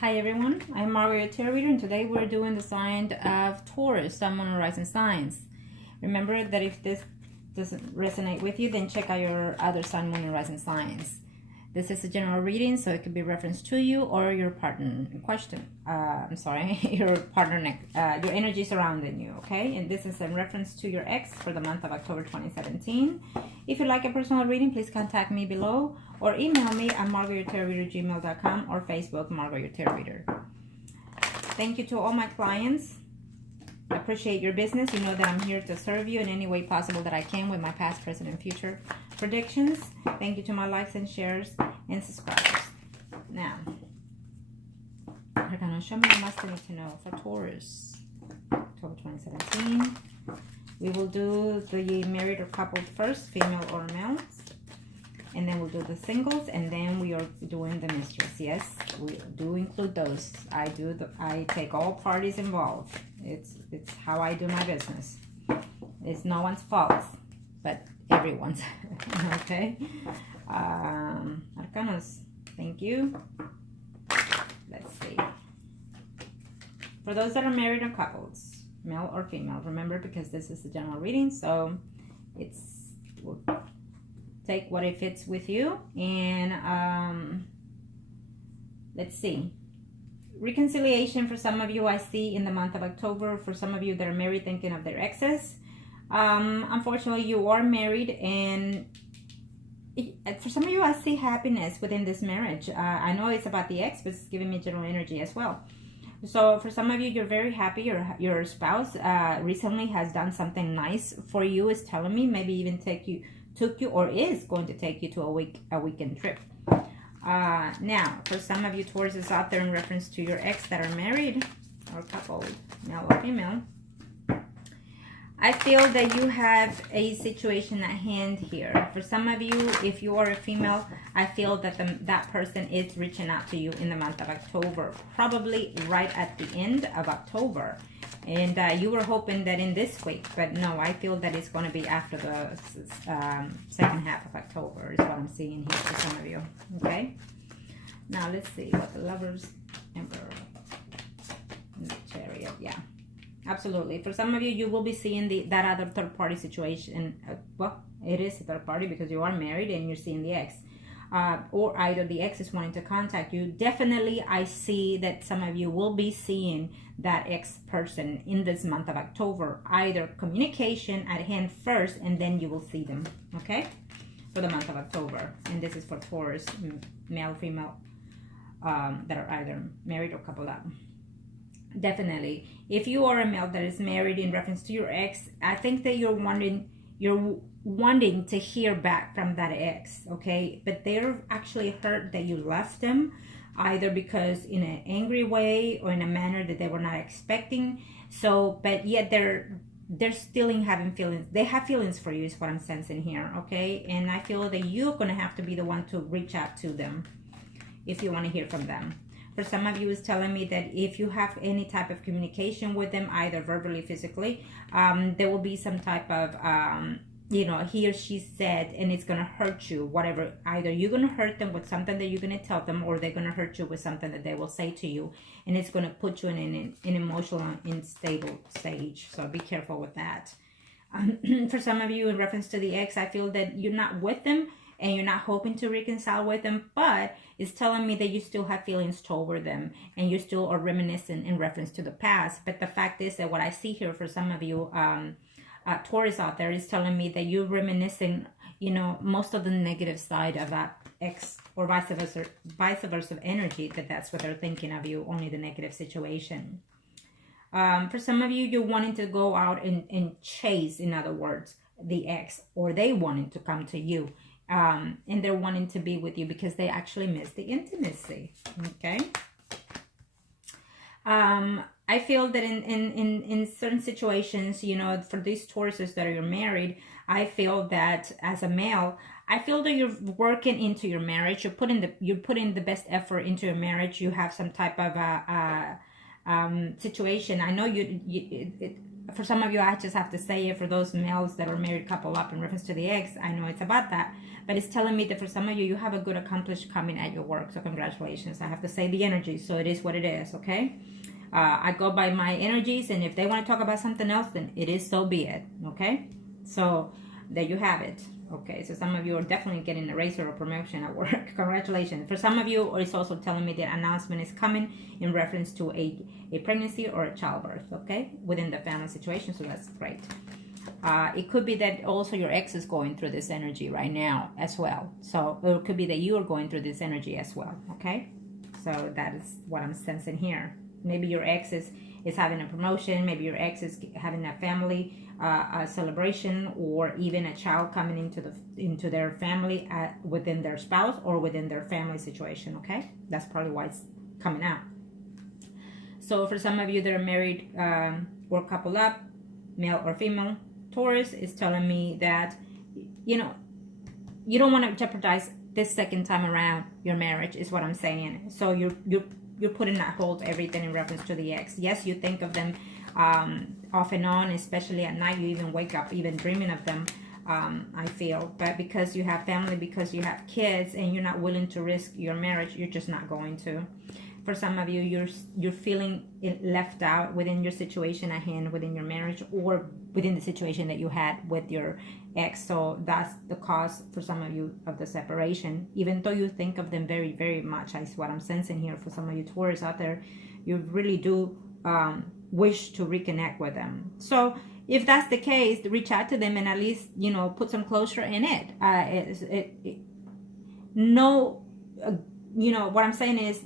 Hi everyone, I'm Margourtarotreader, and today we're doing the sign of Taurus, Sun, Moon, and Rising signs. Remember that if this doesn't resonate with you, then check out your other Sun, Moon, and Rising signs. This is a general reading, so it could be reference to you or your partner in question. Your partner, your energy surrounding you, okay? And this is in reference to your ex for the month of October 2017. If you'd like a personal reading, please contact me below or email me at margourtarotreader@gmail.com or Facebook Margourtarotreader. Thank you to all my clients. I appreciate your business. You know that I'm here to serve you in any way possible that I can with my past, present, and future predictions. Thank you to my likes and shares and subscribers. Now, you're going to show me what must need to know for Taurus, October 2017. We will do the married or coupled first, female or male. And then we'll do the singles, and then we are doing the mistress. Yes, we do include those. I take all parties involved. It's how I do my business. It's no one's fault, but everyone's. Okay. Arcanas, thank you. Let's see. For those that are married or couples, male or female, remember, because this is a general reading, so we'll take what it fits with you. And let's see. Reconciliation for some of you I see in the month of October. For some of you that are married thinking of their exes. Unfortunately, you are married, and for some of you I see happiness within this marriage. I know it's about the ex, but it's giving me general energy as well. So for some of you, you're very happy. Your spouse recently has done something nice for you, is telling me, maybe even took you or is going to take you to a weekend trip. Now, for some of you Tauruses out there in reference to your ex that are married or coupled, male or female, I feel that you have a situation at hand here. For some of you, if you are a female, I feel that that person is reaching out to you in the month of October, probably right at the end of October. And you were hoping that in this week, but no, I feel that it's going to be after the second half of October is what I'm seeing here for some of you. Okay? Now, let's see what the Lovers, Emperor, and the Chariot. Yeah, absolutely. For some of you, you will be seeing that other third-party situation. Well, it is a third party because you are married and you're seeing the ex. Or either the ex is wanting to contact you. Definitely, I see that some of you will be seeing that ex person in this month of October. Either communication at hand first, and then you will see them. Okay? For the month of October. And this is for Taurus, male, female, that are either married or coupled up. Definitely. If you are a male that is married in reference to your ex, I think that you're wanting to hear back from that ex, okay? But they're actually hurt that you left them, either because in an angry way or in a manner that they were not expecting. So, but yet they're still having feelings. They have feelings for you is what I'm sensing here, okay? And I feel that you're going to have to be the one to reach out to them if you want to hear from them. For some of you, is telling me that if you have any type of communication with them, either verbally, physically, there will be some type of he or she said, and it's going to hurt you, whatever. Either you're going to hurt them with something that you're going to tell them, or they're going to hurt you with something that they will say to you, and it's going to put you in an emotional, unstable stage. So be careful with that. For some of you, in reference to the ex, I feel that you're not with them, and you're not hoping to reconcile with them, but it's telling me that you still have feelings toward them, and you still are reminiscent in reference to the past. But the fact is that what I see here for some of you, Taurus out there, is telling me that you're reminiscing, most of the negative side of that ex, or vice versa energy, that's what they're thinking of you, only the negative situation. For some of you, you're wanting to go out and chase, in other words, the ex, or they wanting to come to you, and they're wanting to be with you because they actually miss the intimacy. Okay. I feel that in certain situations, for these Tauruses that are married, I feel that as a male, I feel that you're working into your marriage. You're putting the best effort into your marriage. You have some type of situation. I know for some of you, I just have to say it for those males that are married couple up in reference to the ex. I know it's about that, but it's telling me that for some of you, you have a good accomplished coming at your work. So congratulations. I have to say the energy. So it is what it is. Okay. I go by my energies, and if they want to talk about something else, then it is, so be it. Okay. So there you have it. Okay, so some of you are definitely getting a raise or a promotion at work. Congratulations. For some of you, it's also telling me that announcement is coming in reference to a pregnancy or a childbirth, okay, within the family situation, so that's great. It could be that also your ex is going through this energy right now as well. So it could be that you are going through this energy as well, okay? So that is what I'm sensing here. Maybe your ex is having a promotion. Maybe your ex is having a family a celebration, or even a child coming into their family within their spouse or within their family situation. Okay, that's probably why it's coming out. So for some of you that are married or couple up, male or female, Taurus is telling me that you don't want to jeopardize this second time around your marriage, is what I'm saying. So you're putting at hold everything in reference to the ex. Yes, you think of them off and on, especially at night. You even wake up even dreaming of them, I feel. But because you have family, because you have kids, and you're not willing to risk your marriage, you're just not going to. For some of you, you're feeling left out within your situation at hand, within your marriage, or within the situation that you had with your ex. So that's the cause for some of you of the separation. Even though you think of them very, very much, that's what I'm sensing here. For some of you Taurus out there, you really do wish to reconnect with them. So if that's the case, reach out to them and at least put some closure in it. What I'm saying is,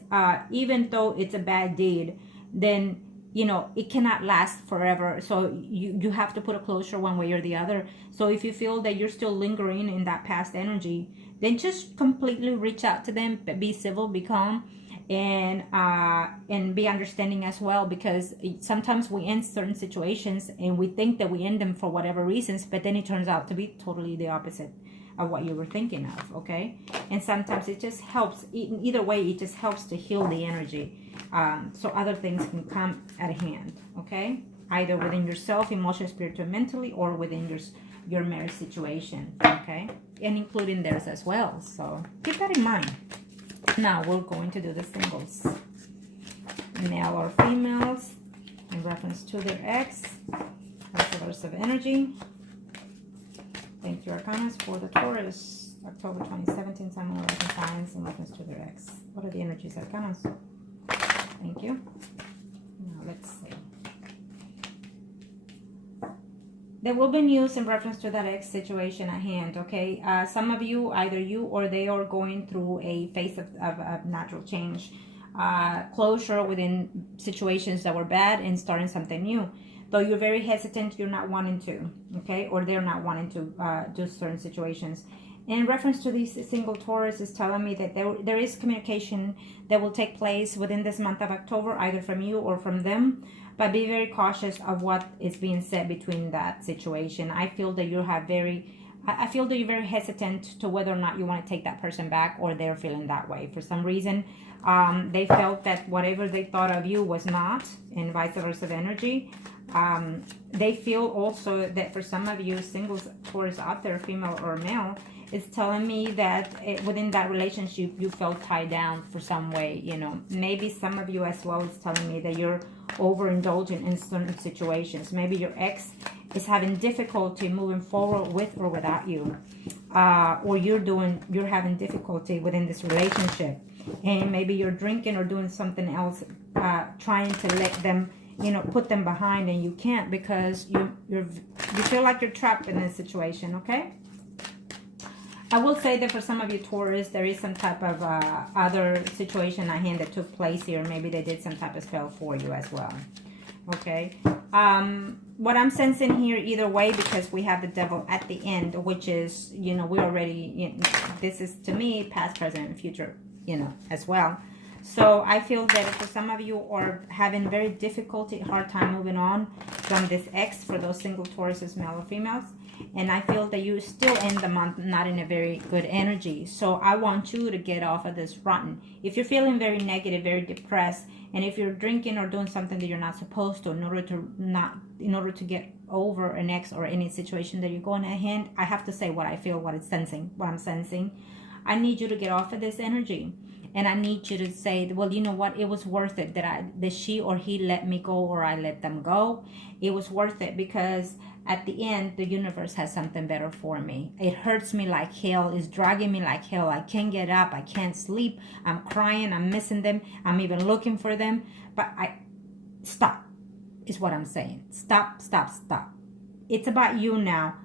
even though it's a bad deed, then it cannot last forever. So you have to put a closure one way or the other. So if you feel that you're still lingering in that past energy, then just completely reach out to them, be civil, be calm, and be understanding as well, because sometimes we end certain situations and we think that we end them for whatever reasons, but then it turns out to be totally the opposite of what you were thinking of. Okay, and sometimes it just helps, either way, it just helps to heal the energy, so other things can come at hand. Okay, either within yourself, emotionally, spiritually, mentally, or within your marriage situation. Okay, and including theirs as well. So keep that in mind. Now we're going to do the singles, male or females, in reference to their ex. That's the verse of energy. Thank you, Arcanas, for the Taurus, October 2017, Sun, Moon, Rising signs in reference to their ex. What are the energies, Arcanas? Thank you. Now let's see. There will be news in reference to that ex situation at hand, okay? Some of you, either you or they, are going through a phase of natural change, closure within situations that were bad and starting something new. Though you're very hesitant, you're not wanting to, okay? Or they're not wanting to do certain situations. In reference to these single Taurus, is telling me that there is communication that will take place within this month of October, either from you or from them. But be very cautious of what is being said between that situation. I feel that you're very hesitant to whether or not you want to take that person back, or they're feeling that way. For some reason, they felt that whatever they thought of you was not, and vice versa of energy. They feel also that for some of you singles Taurus out there, female or male, it's telling me that within that relationship you felt tied down for some way. Maybe some of you as well is telling me that you're overindulgent in certain situations. Maybe your ex is having difficulty moving forward with or without you, or you're having difficulty within this relationship, and maybe you're drinking or doing something else, trying to let them put them behind, and you can't because you feel like you're trapped in this situation. Okay, I will say that for some of you Taurus, there is some type of other situation at hand that took place here. Maybe they did some type of spell for you as well. Okay, what I'm sensing here, either way, because we have the devil at the end, which is, we already, this is to me past, present, and future, as well. So I feel that for some of you are having very hard time moving on from this ex, for those single Tauruses, male or females. And I feel that you still end the month not in a very good energy. So I want you to get off of this rotten. If you're feeling very negative, very depressed, and if you're drinking or doing something that you're not supposed to in order to get over an ex or any situation that you're going ahead, I have to say what I feel, what I'm sensing. I need you to get off of this energy. And I need you to say, well, you know what? It was worth it that she or he let me go or I let them go. It was worth it because at the end, the universe has something better for me. It hurts me like hell. It's dragging me like hell. I can't get up. I can't sleep. I'm crying. I'm missing them. I'm even looking for them. But stop is what I'm saying. Stop, stop, stop. It's about you now.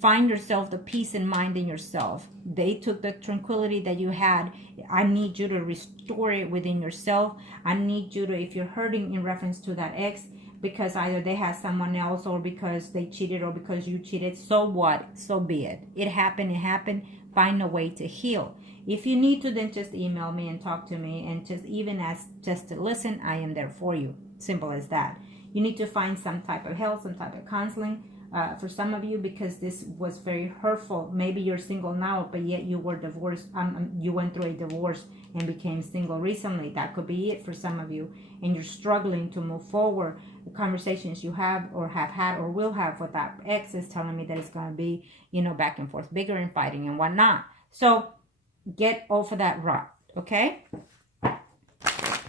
Find yourself the peace and mind in yourself. They took the tranquility that you had. I need you to restore it within yourself. I need you to, if you're hurting in reference to that ex, because either they had someone else or because they cheated or because you cheated, so what? So be it. It happened, it happened. Find a way to heal. If you need to, then just email me and talk to me, and just even as just to listen, I am there for you. Simple as that. You need to find some type of help, some type of counseling. For some of you, because this was very hurtful. Maybe you're single now, but yet you were divorced. You went through a divorce and became single recently. That could be it for some of you. And you're struggling to move forward. The conversations you have or have had or will have with that ex is telling me that it's going to be, back and forth, bigger and fighting and whatnot. So get off of that rut, okay?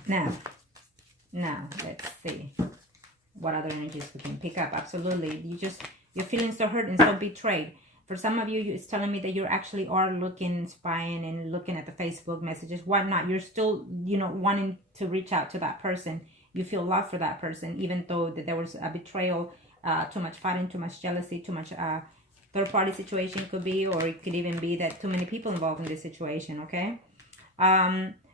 Now, let's see what other energies we can pick up. Absolutely. You're feeling so hurt and so betrayed. For some of you, it's telling me that you actually are looking, spying and looking at the Facebook messages, whatnot. You're still, wanting to reach out to that person. You feel love for that person, even though that there was a betrayal, too much fighting, too much jealousy, too much third-party situation could be, or it could even be that too many people involved in this situation, okay?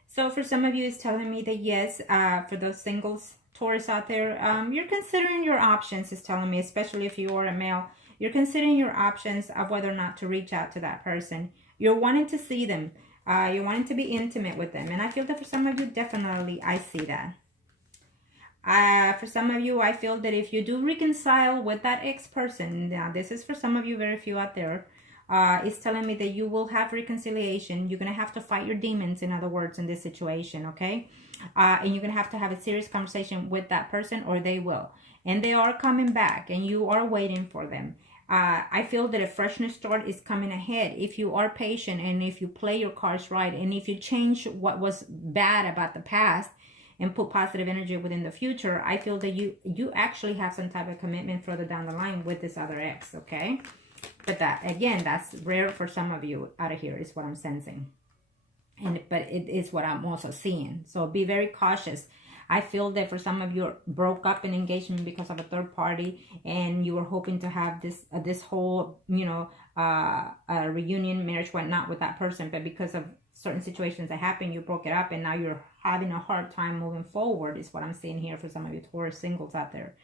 So for some of you, it's telling me that yes, for those singles, Taurus out there, you're considering your options, is telling me, especially if you are a male. You're considering your options of whether or not to reach out to that person. You're wanting to see them. You're wanting to be intimate with them. And I feel that for some of you, definitely, I see that. For some of you, I feel that if you do reconcile with that ex-person, now this is for some of you, very few out there, it's telling me that you will have reconciliation. You're going to have to fight your demons, in other words, in this situation, okay? And you're going to have a serious conversation with that person, or they will. And they are coming back, and you are waiting for them. I feel that a freshness start is coming ahead. If you are patient, and if you play your cards right, and if you change what was bad about the past, and put positive energy within the future, I feel that you actually have some type of commitment further down the line with this other ex, okay? But that, again, that's rare for some of you out of here, is what I'm sensing. But it is what I'm also seeing. So be very cautious. I feel that for some of you broke up in engagement because of a third party, and you were hoping to have this whole, reunion, marriage, whatnot with that person. But because of certain situations that happened, you broke it up, and now you're having a hard time moving forward, is what I'm seeing here for some of you Taurus singles out there.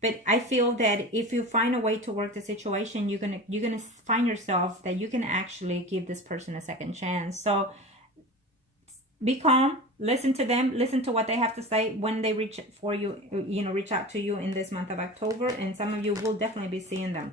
But I feel that if you find a way to work the situation, you're gonna find yourself that you can actually give this person a second chance. So be calm, listen to them, listen to what they have to say when they reach out to you in this month of October, and some of you will definitely be seeing them.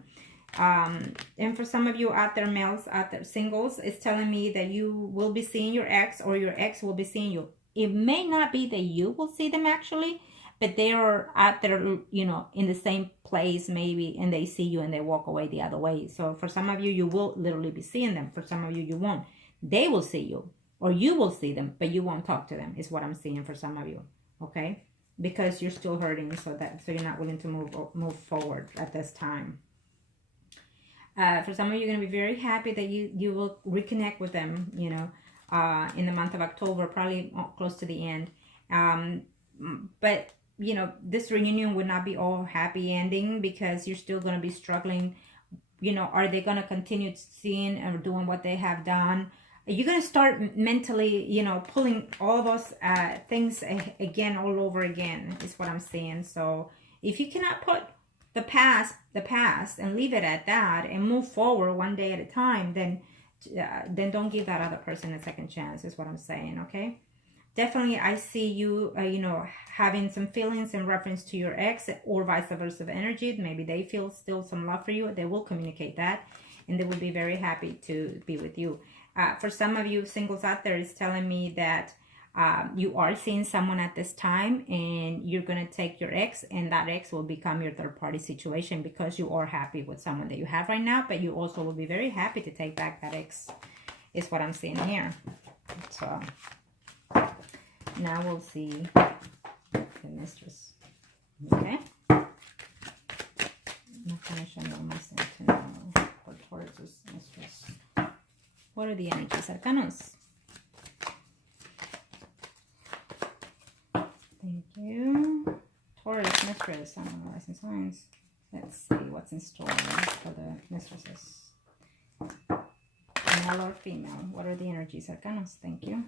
And for some of you out there, males out there, singles, it's telling me that you will be seeing your ex, or your ex will be seeing you. It may not be that you will see them actually, but they are out there, in the same place maybe, and they see you and they walk away the other way. So for some of you, you will literally be seeing them. For some of you, you won't. They will see you, or you will see them, but you won't talk to them, is what I'm seeing for some of you, okay? Because you're still hurting, so you're not willing to move forward at this time. For some of you, you're going to be very happy that you will reconnect with them, in the month of October, probably close to the end. But this reunion would not be all happy ending, because you're still going to be struggling. Are they going to continue seeing or doing what they have done? You're going to start mentally, pulling all those things again, all over again, is what I'm saying. So if you cannot put the past, and leave it at that, and move forward one day at a time, then don't give that other person a second chance, is what I'm saying, okay? definitely I see you, you know, having some feelings in reference to your ex, or vice versa energy. Maybe they feel still some love for you. They will communicate that, and they will be very happy to be with you. For some of you singles out there, it's telling me that you are seeing someone at this time, and you're going to take your ex, and that ex will become your third party situation, because you are happy with someone that you have right now, but you also will be very happy to take back that ex, is what I'm seeing here. So now we'll see the mistress. Okay. I'm going to show you my sentinel for Taurus's mistress. What are the energies arcanos? Thank you. Taurus mistress, I'm on the rising signs. Let's see what's in store for the mistresses. Male or female? What are the energies arcanos? Thank you.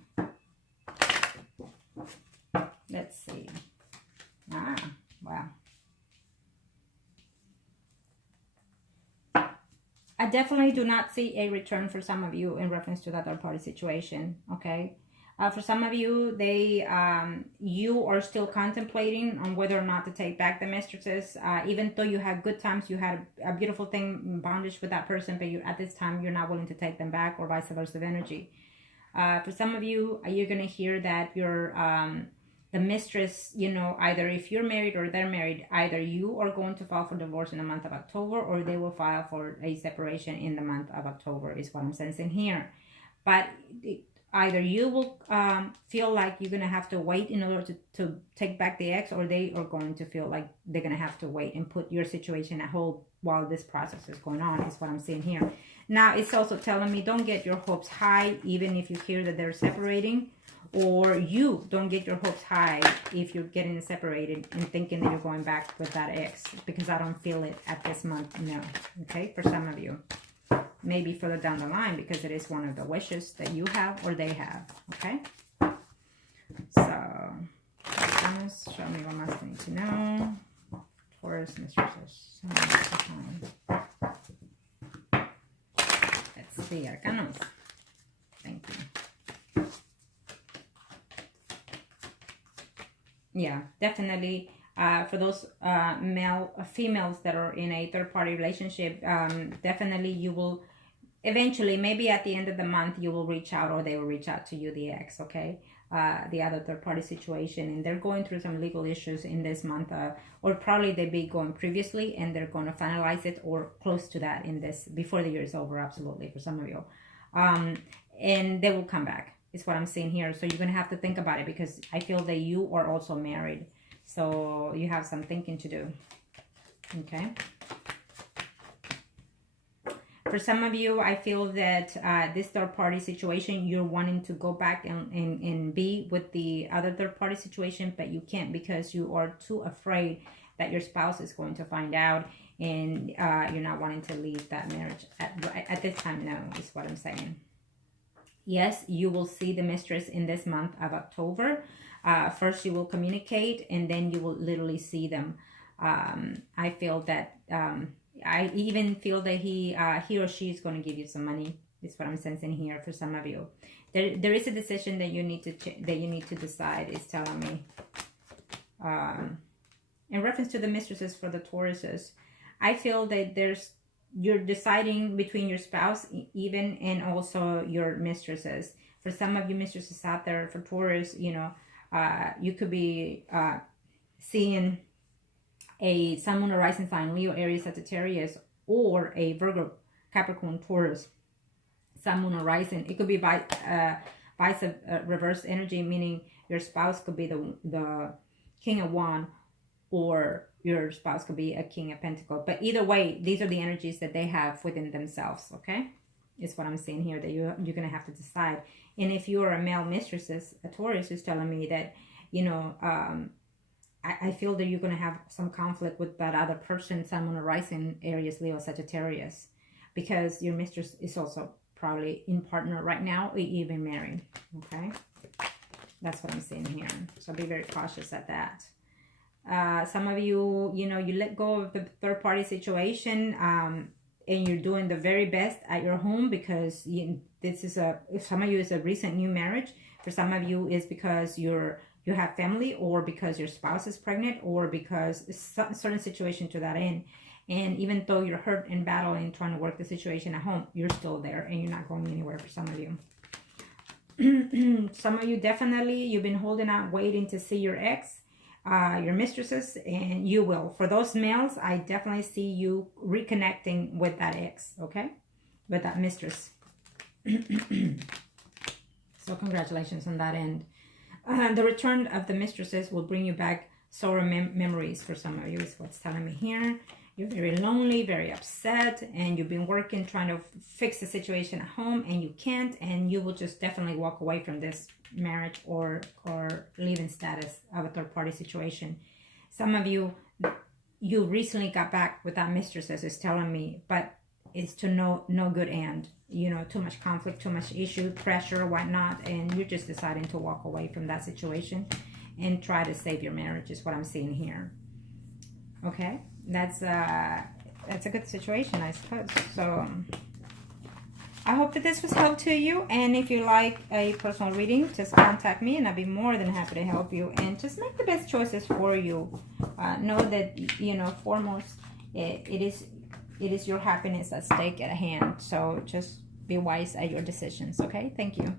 Let's see. Ah, wow. I definitely do not see a return for some of you in reference to that third party situation, okay? For some of you, you are still contemplating on whether or not to take back the mistresses. Even though you had good times, you had a beautiful thing, bondage with that person, but at this time, you're not willing to take them back, or vice versa energy. For some of you, you're going to hear that the mistress, you know, either if you're married or they're married, either you are going to file for divorce in the month of October, or they will file for a separation in the month of October, is what I'm sensing here. But either you will feel like you're going to have to wait in order to take back the ex, or they are going to feel like they're going to have to wait and put your situation at hold while this process is going on, is what I'm seeing here. Now, it's also telling me don't get your hopes high, even if you hear that they're separating, or you don't get your hopes high if you're getting separated and thinking that you're going back with that ex, because I don't feel it at this month, no. Okay, for some of you. Maybe further down the line, because it is one of the wishes that you have or they have, okay? So, show me what else I need to know. Taurus mistresses. Let's see, arcanos. Thank you. Yeah, definitely. For those females that are in a third-party relationship, definitely you will eventually, maybe at the end of the month, you will reach out, or they will reach out to you, the ex, okay? The other third-party situation, and they're going through some legal issues in this month, or probably they've been going previously, and they're going to finalize it or close to that in this, before the year is over, absolutely, for some of you. And they will come back, is what I'm seeing here. So you're going to have to think about it, because I feel that you are also married. So you have some thinking to do, okay? For some of you, I feel that this third-party situation, you're wanting to go back and be with the other third-party situation, but you can't, because you are too afraid that your spouse is going to find out, and you're not wanting to leave that marriage. At this time, no, is what I'm saying. Yes, you will see the mistress in this month of October. First, you will communicate, and then you will literally see them. I feel that... I even feel that he or she is going to give you some money. Is what I'm sensing here for some of you. There is a decision that you need to decide. Is telling me. In reference to the mistresses for the Tauruses, I feel that you're deciding between your spouse even, and also your mistresses. For some of you mistresses out there, for Taurus, you know, you could be seeing a Sun, Moon, or Rising sign, Leo, Aries, Sagittarius, or a Virgo, Capricorn, Taurus, Sun, Moon, or Rising. It could be vice reverse energy, meaning your spouse could be the King of Wands, or your spouse could be a King of Pentacles. But either way, these are the energies that they have within themselves, okay? Is what I'm saying here, that you're going to have to decide. And if you are a male mistress, a Taurus is telling me that, you know, I feel that you're going to have some conflict with that other person, Sun, Moon, or Rising, Aries, Leo, Sagittarius, because your mistress is also probably in partner right now, or even married, okay? That's what I'm saying here. So be very cautious at that. Some of you, you know, you let go of the third-party situation, and you're doing the very best at your home, because this is if some of you is a recent new marriage. For some of you, is because you have family, or because your spouse is pregnant, or because it's a certain situation to that end. And even though you're hurt and battling, trying to work the situation at home, you're still there and you're not going anywhere for some of you. Some of you definitely, you've been holding out, waiting to see your ex, your mistresses, and you will. For those males, I definitely see you reconnecting with that ex, okay? With that mistress. So congratulations on that end. The return of the mistresses will bring you back sorrow memories for some of you, is what's telling me here. You're very lonely, very upset, and you've been working, trying to fix the situation at home, and you can't, and you will just definitely walk away from this marriage or leaving status of a third-party situation. Some of you, you recently got back with that mistress, as it's telling me, but it's to no good end. You know, too much conflict, too much issue, pressure, whatnot, and you're just deciding to walk away from that situation and try to save your marriage, is what I'm seeing here. Okay, that's a good situation, I suppose. So I hope that this was helpful to you, and if you like a personal reading, just contact me and I'll be more than happy to help you, and just make the best choices for you. Know that, you know, foremost, it is your happiness at stake at hand. So just be wise at your decisions, okay? Thank you.